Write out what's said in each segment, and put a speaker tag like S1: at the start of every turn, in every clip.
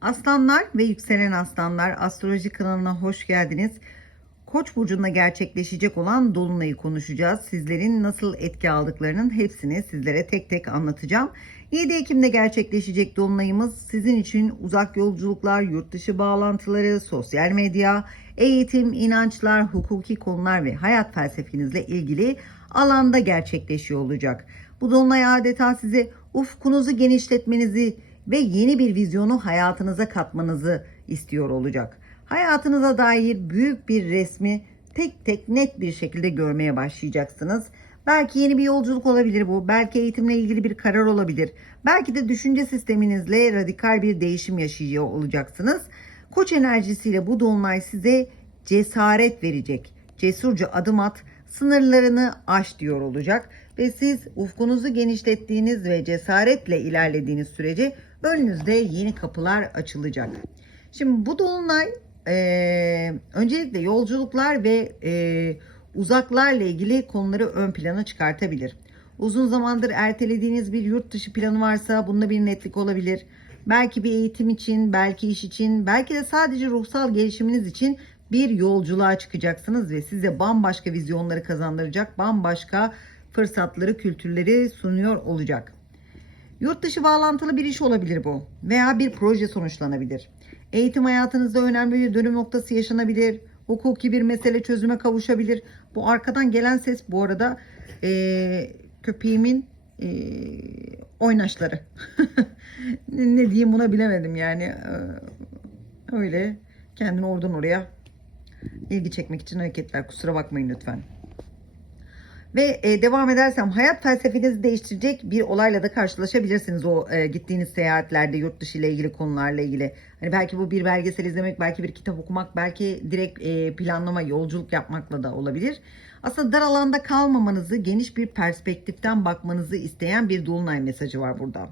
S1: Aslanlar ve yükselen aslanlar astroloji kanalına hoş geldiniz. Koç burcunda gerçekleşecek olan dolunayı konuşacağız. Sizlerin nasıl etki aldıklarının hepsini sizlere tek tek anlatacağım. 7 Ekim'de gerçekleşecek dolunayımız sizin için uzak yolculuklar, yurt dışı bağlantıları, sosyal medya, eğitim, inançlar, hukuki konular ve hayat felsefenizle ilgili alanda gerçekleşiyor olacak. Bu dolunay adeta size ufkunuzu genişletmenizi ve yeni bir vizyonu hayatınıza katmanızı istiyor olacak. Hayatınıza dair büyük bir resmi tek tek net bir şekilde görmeye başlayacaksınız. Belki yeni bir yolculuk olabilir bu. Belki eğitimle ilgili bir karar olabilir. Belki de düşünce sisteminizle radikal bir değişim yaşayıyor olacaksınız. Koç enerjisiyle bu dolunay size cesaret verecek. Cesurca adım at, sınırlarını aş diyor olacak ve siz ufkunuzu genişlettiğiniz ve cesaretle ilerlediğiniz sürece önünüzde yeni kapılar açılacak. Şimdi bu dolunay eee, öncelikle yolculuklar ve eee, uzaklarla ilgili konuları ön plana çıkartabilir. Uzun zamandır ertelediğiniz bir yurt dışı planı varsa bunda bir netlik olabilir. Belki bir eğitim için, belki iş için, belki de sadece ruhsal gelişiminiz için bir yolculuğa çıkacaksınız ve size bambaşka vizyonları kazandıracak, bambaşka fırsatları, kültürleri sunuyor olacak. Yurt dışı bağlantılı bir iş olabilir bu veya bir proje sonuçlanabilir. Eğitim hayatınızda önemli bir dönüm noktası yaşanabilir. Hukuki bir mesele çözüme kavuşabilir. Bu arkadan gelen ses bu arada eee, köpeğimin eee, oynaşları. ne, diyeyim buna bilemedim yani. Öyle kendini oradan oraya ilgi çekmek için hareketler. Kusura bakmayın lütfen. Ve e, devam edersem hayat felsefenizi değiştirecek bir olayla da karşılaşabilirsiniz o e, gittiğiniz seyahatlerde yurt dışı ile ilgili konularla ilgili. Hani belki bu bir belgesel izlemek, belki bir kitap okumak, belki direkt e, planlama, yolculuk yapmakla da olabilir. Aslında dar alanda kalmamanızı, geniş bir perspektiften bakmanızı isteyen bir dolunay mesajı var burada.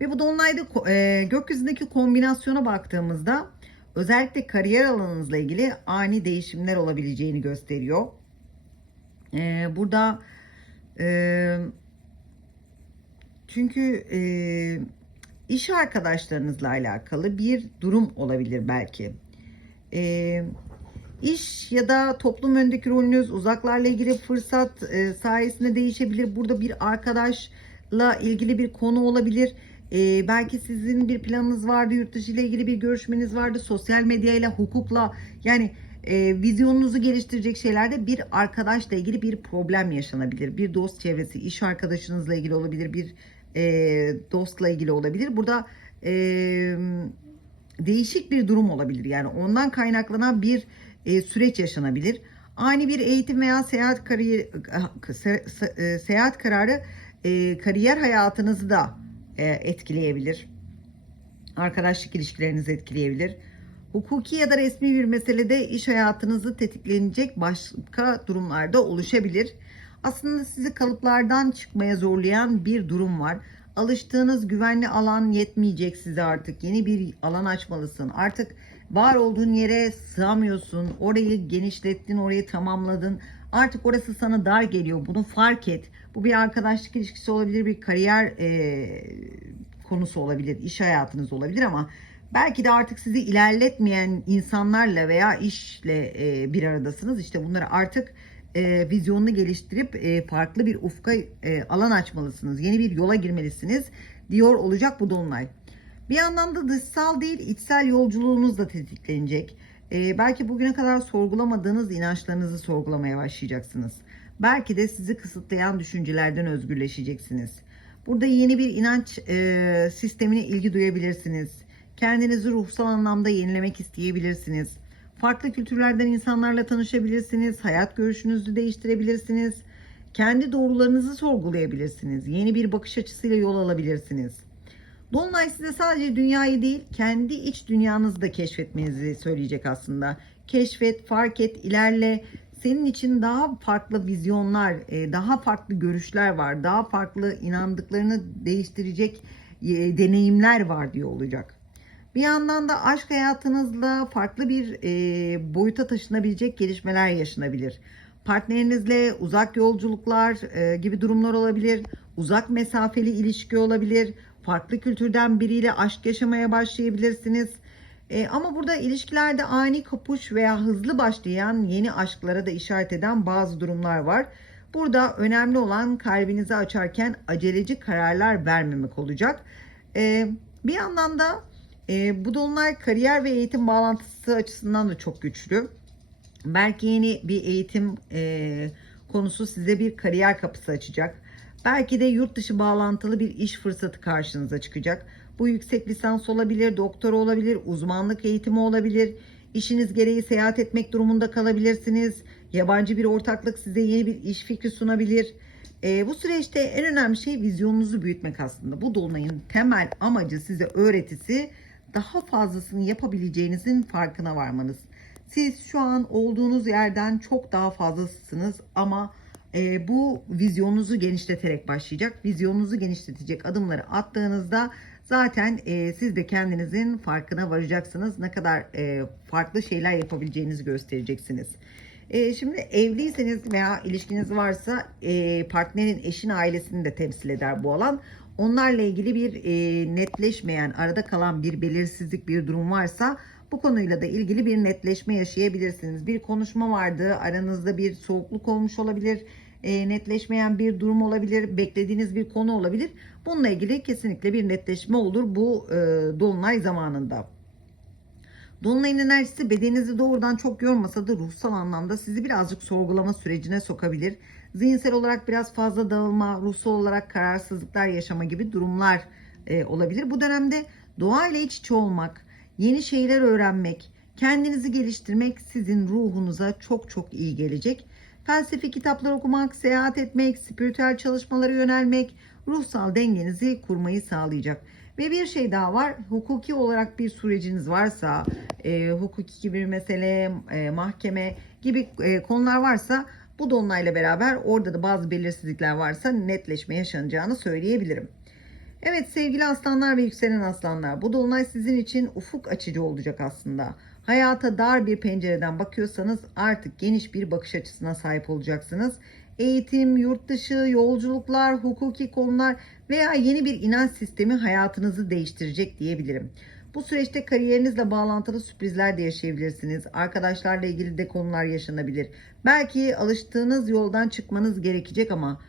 S1: Ve bu dolunayda e, gökyüzündeki kombinasyona baktığımızda özellikle kariyer alanınızla ilgili ani değişimler olabileceğini gösteriyor. Ee, burada e, çünkü e, iş arkadaşlarınızla alakalı bir durum olabilir belki. E, iş ya da toplum önündeki rolünüz uzaklarla ilgili fırsat e, sayesinde değişebilir. Burada bir arkadaşla ilgili bir konu olabilir. E, belki sizin bir planınız vardı, yurt dışı ile ilgili bir görüşmeniz vardı, sosyal medyayla, hukukla yani e, vizyonunuzu geliştirecek şeylerde bir arkadaşla ilgili bir problem yaşanabilir. Bir dost çevresi, iş arkadaşınızla ilgili olabilir, bir e, dostla ilgili olabilir. Burada e, değişik bir durum olabilir. Yani ondan kaynaklanan bir e, süreç yaşanabilir. Ani bir eğitim veya seyahat kariyer se- se- e, seyahat kararı e, kariyer hayatınızı da e, etkileyebilir. Arkadaşlık ilişkilerinizi etkileyebilir. Hukuki ya da resmi bir meselede iş hayatınızı tetiklenecek başka durumlarda oluşabilir. Aslında sizi kalıplardan çıkmaya zorlayan bir durum var. Alıştığınız güvenli alan yetmeyecek size artık. Yeni bir alan açmalısın. Artık var olduğun yere sığamıyorsun. Orayı genişlettin, orayı tamamladın. Artık orası sana dar geliyor. Bunu fark et. Bu bir arkadaşlık ilişkisi olabilir, bir kariyer eee, konusu olabilir, iş hayatınız olabilir ama belki de artık sizi ilerletmeyen insanlarla veya işle e, bir aradasınız. İşte bunları artık e, vizyonunu geliştirip e, farklı bir ufka e, alan açmalısınız. Yeni bir yola girmelisiniz diyor olacak bu dolunay. Bir yandan da dışsal değil içsel yolculuğunuz da tetiklenecek. E, belki bugüne kadar sorgulamadığınız inançlarınızı sorgulamaya başlayacaksınız. Belki de sizi kısıtlayan düşüncelerden özgürleşeceksiniz. Burada yeni bir inanç e, sistemine ilgi duyabilirsiniz. Kendinizi ruhsal anlamda yenilemek isteyebilirsiniz. Farklı kültürlerden insanlarla tanışabilirsiniz. Hayat görüşünüzü değiştirebilirsiniz. Kendi doğrularınızı sorgulayabilirsiniz. Yeni bir bakış açısıyla yol alabilirsiniz. Dolunay size sadece dünyayı değil, kendi iç dünyanızı da keşfetmenizi söyleyecek aslında. Keşfet, fark et, ilerle. Senin için daha farklı vizyonlar, e, daha farklı görüşler var. Daha farklı inandıklarını değiştirecek e, deneyimler var diyor olacak. Bir yandan da aşk hayatınızla farklı bir e, boyuta taşınabilecek gelişmeler yaşanabilir. Partnerinizle uzak yolculuklar e, gibi durumlar olabilir. Uzak mesafeli ilişki olabilir. Farklı kültürden biriyle aşk yaşamaya başlayabilirsiniz. E, ama burada ilişkilerde ani kapış veya hızlı başlayan yeni aşklara da işaret eden bazı durumlar var. Burada önemli olan kalbinizi açarken aceleci kararlar vermemek olacak. E, bir yandan da e, bu dolunay kariyer ve eğitim bağlantısı açısından da çok güçlü. Belki yeni bir eğitim e, konusu size bir kariyer kapısı açacak. Belki de yurt dışı bağlantılı bir iş fırsatı karşınıza çıkacak. Bu yüksek lisans olabilir, doktora olabilir, uzmanlık eğitimi olabilir. İşiniz gereği seyahat etmek durumunda kalabilirsiniz. Yabancı bir ortaklık size yeni bir iş fikri sunabilir. E, bu süreçte en önemli şey vizyonunuzu büyütmek aslında. Bu dolunayın temel amacı size öğretisi daha fazlasını yapabileceğinizin farkına varmanız. Siz şu an olduğunuz yerden çok daha fazlasısınız ama e, bu vizyonunuzu genişleterek başlayacak. Vizyonunuzu genişletecek adımları attığınızda zaten e, siz de kendinizin farkına varacaksınız. Ne kadar e, farklı şeyler yapabileceğinizi göstereceksiniz. E, şimdi evliyseniz veya ilişkiniz varsa e, partnerin eşin ailesini de temsil eder bu alan. Onlarla ilgili bir e, netleşmeyen, arada kalan bir belirsizlik bir durum varsa bu konuyla da ilgili bir netleşme yaşayabilirsiniz. Bir konuşma vardı, aranızda bir soğukluk olmuş olabilir, e, netleşmeyen bir durum olabilir, beklediğiniz bir konu olabilir. Bununla ilgili kesinlikle bir netleşme olur bu e, dolunay zamanında. Dolunayın enerjisi bedeninizi doğrudan çok yormasa da ruhsal anlamda sizi birazcık sorgulama sürecine sokabilir. Zihinsel olarak biraz fazla dağılma, ruhsal olarak kararsızlıklar yaşama gibi durumlar e, olabilir. Bu dönemde doğayla iç içe olmak, yeni şeyler öğrenmek, kendinizi geliştirmek sizin ruhunuza çok çok iyi gelecek. Felsefi kitaplar okumak, seyahat etmek, spiritüel çalışmalara yönelmek ruhsal dengenizi kurmayı sağlayacak. Ve bir şey daha var. Hukuki olarak bir süreciniz varsa, e, hukuki bir mesele, e, mahkeme gibi e, konular varsa bu dolunayla beraber orada da bazı belirsizlikler varsa netleşme yaşanacağını söyleyebilirim. Evet sevgili aslanlar ve yükselen aslanlar bu dolunay sizin için ufuk açıcı olacak aslında. Hayata dar bir pencereden bakıyorsanız artık geniş bir bakış açısına sahip olacaksınız. Eğitim, yurt dışı, yolculuklar, hukuki konular veya yeni bir inanç sistemi hayatınızı değiştirecek diyebilirim. Bu süreçte kariyerinizle bağlantılı sürprizler de yaşayabilirsiniz. Arkadaşlarla ilgili de konular yaşanabilir. Belki alıştığınız yoldan çıkmanız gerekecek ama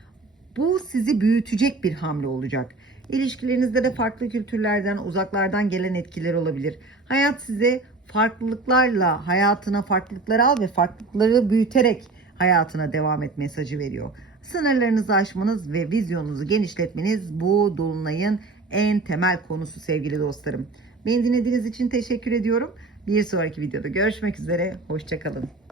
S1: bu sizi büyütecek bir hamle olacak. İlişkilerinizde de farklı kültürlerden, uzaklardan gelen etkiler olabilir. Hayat size farklılıklarla hayatına farklılıkları al ve farklılıkları büyüterek hayatına devam et mesajı veriyor. Sınırlarınızı aşmanız ve vizyonunuzu genişletmeniz bu dolunayın en temel konusu sevgili dostlarım. Beni dinlediğiniz için teşekkür ediyorum. Bir sonraki videoda görüşmek üzere. Hoşçakalın.